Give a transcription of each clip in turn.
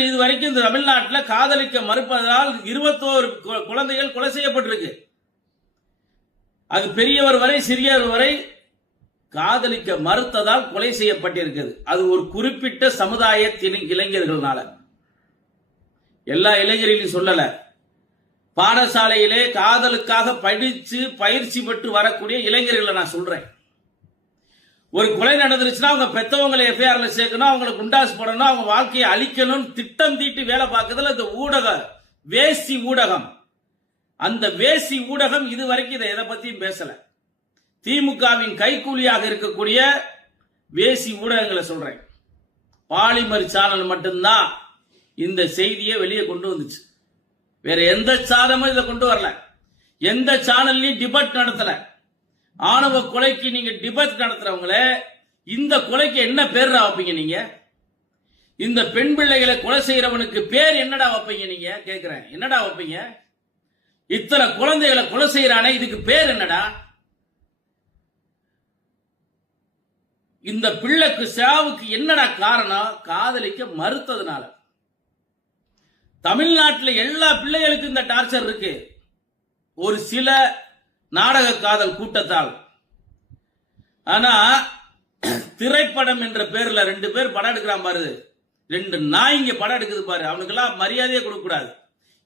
இது வரைக்கும் இந்த தமிழ்நாட்டில் காதலிக்க மறுப்பதால் இருபத்தோரு கு- குழந்தைகள் கொலை செய்யப்பட்டிருக்கு. அது பெரியவர் வரை சிறியவர் வரை காதலிக்க மறுத்ததால் கொலை செய்யப்பட்டிருக்கிறது. அது ஒரு குறிப்பிட்ட சமுதாயத்தின் இளைஞர்களால எல்லா இளைஞர்களையும் சொல்லல. பாடசாலையிலே காதலுக்காக படிச்சு பயிற்சி பெற்று வரக்கூடிய இளைஞர்களை நான் சொல்றேன். ஒரு கொலை நடந்துருச்சுன்னா அவங்க பெத்தவங்களை எஃப்ஐஆர்ல சேர்க்கணும் அவங்களை குண்டாஸ் போடணும் அவங்க வாழ்க்கையை அழிக்கணும் திட்டம் தீட்டி வேலை பார்க்கறதுல இந்த ஊடக வேசி ஊடகம். அந்த வேசி ஊடகம் இது வரைக்கும் இதை எதை பத்தியும் பேசல. திமுகவின் கைக்கூலியாக இருக்கக்கூடிய வேசி ஊடகங்களை சொல்றேன். பாலிமர் சேனல் மட்டும்தான் இந்த செய்தியை வெளியே கொண்டு வந்துச்சு. வேற எந்த சாதமும் இதை கொண்டு வரல. எந்த சேனல்லையும் டிபேட் நடத்தலை. ஆணவ கொலைக்கு நீங்க டிபேட் நடத்துறவங்கள இந்த கொலைக்கு என்ன பேர் வைப்பீங்க நீங்க? இந்த பெண் பிள்ளைகளை கொலை செய்யறவனுக்கு பேர் என்னடா வைப்பீங்க நீங்க? கேக்குறேன். என்னடா வைப்பீங்க? இத்தனை குழந்தைகளை கொலை செய்யறானே இதுக்கு பேர் என்னடா? இந்த பிள்ளைக்கு சாவுக்கு என்னடா காரணம்? காதலிக்க மறுத்ததுனால. தமிழ்நாட்டில் எல்லா பிள்ளைகளுக்கும் இந்த டார்ச்சர் இருக்கு. ஒரு சில நாடக காதல் கூட்டத்தால். ஆனா திரைப்படம் என்ற பேர்ல ரெண்டு பேர் படம் எடுக்கிறான் பாரு. ரெண்டு நாய்ங்க படம் எடுக்குது பாரு. அவனுக்கெல்லாம் மரியாதையே கொடுக்க கூடாது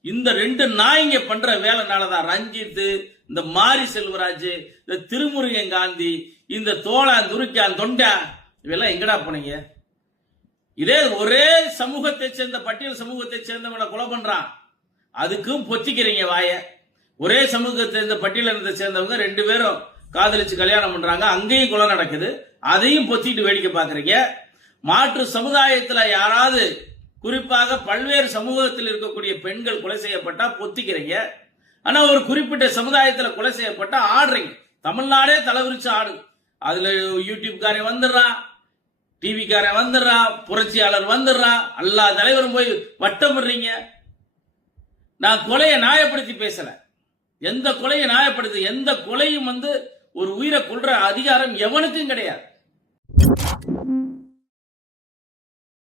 இந்த ரெண்டு நாய்ங்க பண்ற வேலைனாலதான் ரஞ்சித் இந்த மாரி செல்வராஜ் இந்த திருமுருகன் காந்தி இந்த தோளான் துருக்கான் தொண்டா இவெல்லாம் எங்கடா போனீங்க? இதே ஒரே சமூகத்தை சேர்ந்த பட்டியல் சமூகத்தை சேர்ந்தவனை கொலை பண்றான். அதுக்கும் பொத்திக்கிறீங்க வாயை. ஒரே சமூகத்தை சேர்ந்த பட்டியலினத்தை சேர்ந்தவங்க ரெண்டு பேரும் காதலிச்சு கல்யாணம் பண்றாங்க. அங்கேயும் குலம் நடக்குது. அதையும் பொத்திட்டு வேடிக்கை பாக்குறீங்க மாற்று சமுதாயத்துல யாராவது குறிப்பாக பல்வேறு சமூகத்தில் இருக்கக்கூடிய பெண்கள் கொலை செய்யப்பட்டா பொத்திக்கிறீங்க. ஆனா ஒரு குறிப்பிட்ட சமுதாயத்துல கொலை செய்யப்பட்டா ஆடுறீங்க. தமிழ்நாடே தலைவிரிச்சு ஆடு. அதுல யூடியூப்காரன் வந்துடுறான் டிவிக்காரன் வந்துடுறான் புரட்சியாளர் வந்துடுறான் எல்லா தலைவரும் போய் வட்டமிடுறீங்க நான் கொலையை நியாயப்படுத்தி பேசலை. எந்த கொலையை நியாயப்படுத்து எந்த கொலையும் வந்து ஒரு உயிரை கொள்ற அதிகாரம் எவனுக்கும் கிடையாது.